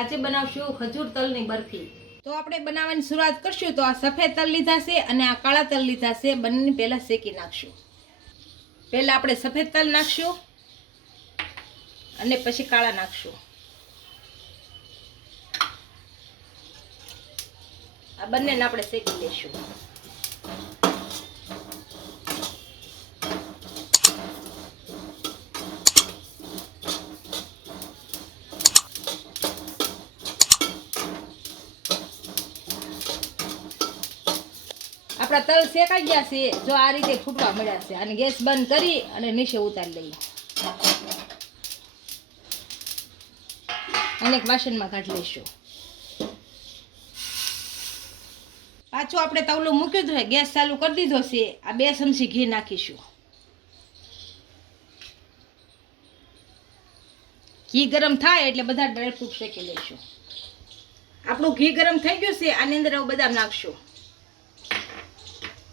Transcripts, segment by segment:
આજે બનાવશું ખજૂર તલની બરફી. તો આપણે બનાવવાની શરૂઆત કરશું તો આ સફેદ તલ લીધા છે અને આ કાળા તલ લીધા છે. બંને પહેલાં શેકી નાખશું. પહેલાં આપણે સફેદ તલ નાખશું અને પછી કાળા નાખશું. આ બંનેને આપણે શેકી લઈશું આપણા તલ શેકાઈ ગયા છે, જો આ રીતે ફૂટવા મળ્યા છે. અને ગેસ બંધ કરી અને નીચે ઉતારી લઈએ અને એક વાસણમાં કાઢી લઈશું. પાછું આપણે તવલું મૂક્યું હતું ગેસ ચાલુ કરી દીધો છે. આ બે ચમચી ઘી નાખીશું. ઘી ગરમ થાય એટલે બધા ડ્રાયફ્રૂટ શેકી લઈશું. આપણું ઘી ગરમ થઈ ગયું છે, આની અંદર બદામ નાખશું.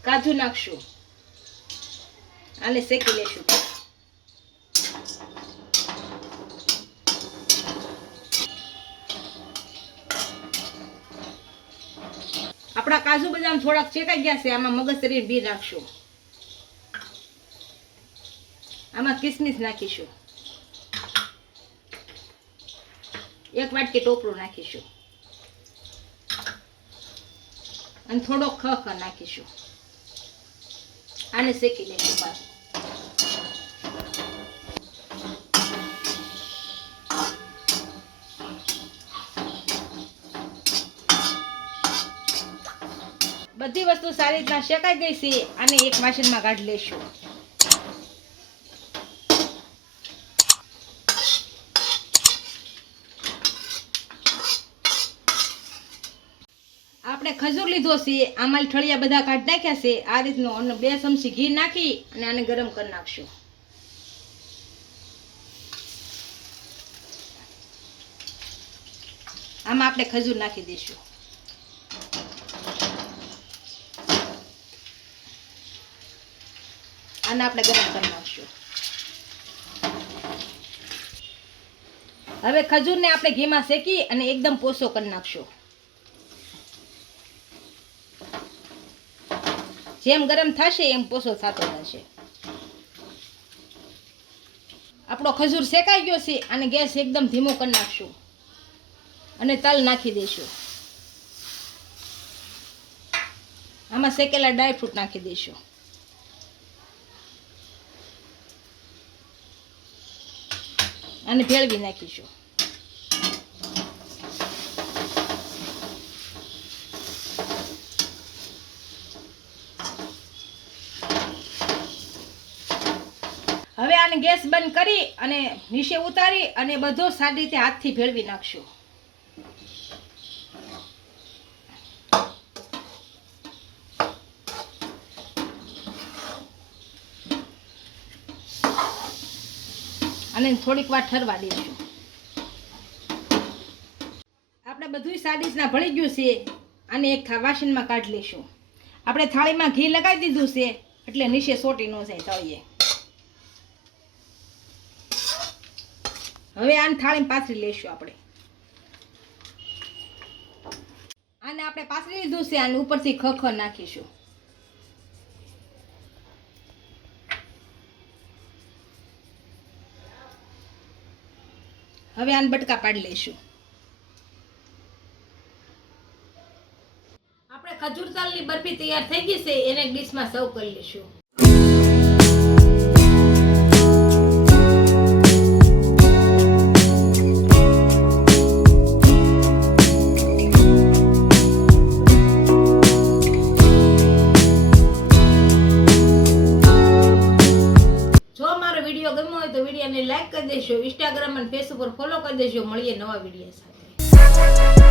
કાજુ નાખશું. આને શેકી લેશું. આપણા કાજુ બદામ થોડાક શેકાઈ ગયા છે, આમાં મગજતરી બી નાખશું આમાં કિસમિસ નાખીશું. એક વાટકી ટોપરું નાખીશું. અને થોડો ખ નાખીશું. આને શેકી લઈશું પાછું બધી વસ્તુ સારી રીતના શેકાઈ ગઈ છે આને એક મશીનમાં કાઢી લઈશું. આપણે ખજૂર લીધો છે આમાં ઠળિયા બધા કાઢી નાખ્યા છે. આ રીતનો અને બે ચમચી ઘી નાખી અને આને ગરમ કરી નાખશું. આમાં આપણે ખજૂર નાખી દઈશું. આને આપણે ગરમ કરી નાખશું. હવે ખજૂરને આપણે ઘીમાં શેકી અને એકદમ પોસો કરી નાખશું. જેમ ગરમ થશે એમ પોસો થતો જશે આપણો ખજૂર શેકાઈ ગયો છે અને ગેસ એકદમ ધીમો કરી નાખશું. અને તલ નાખી દઈશું. આમાં શેકેલા ડ્રાયફ્રૂટ નાખી દઈશું. અને ભેળવી નાખીશું. હવે ગેસ બંધ કરી અને નીચે ઉતારી અને બધો સારી રીતે હાથથી ભેળવી નાખશું. અને થોડીક વાર ઠરવા દઈશું. આપણે બધું સારી રીતના ભળી ગયું છે અને એક વાસણમાં કાઢી લઈશું. આપણે થાળીમાં ઘી લગાવી દીધું છે એટલે નીચે સોટી ન જાય તળીએ. હવે આને થાળીમાં પાથરી લઈશું આપણે. આને આપણે પાથરી લીધું છે, આને ઉપરથી ખખ નાખીશું. હવે આને બટકા પાડી લઈશું. આપણે ખજૂર તાલની બરફી તૈયાર થઈ ગઈ છે, એને ડીશમાં સર્વ કરી લઈશું. વિડીયોને લાઈક કરી દેજો ઇન્સ્ટાગ્રામ અને ફેસબુક પર ફોલો કરી દેજો, મળીએ નવા વીડિયો સાથે.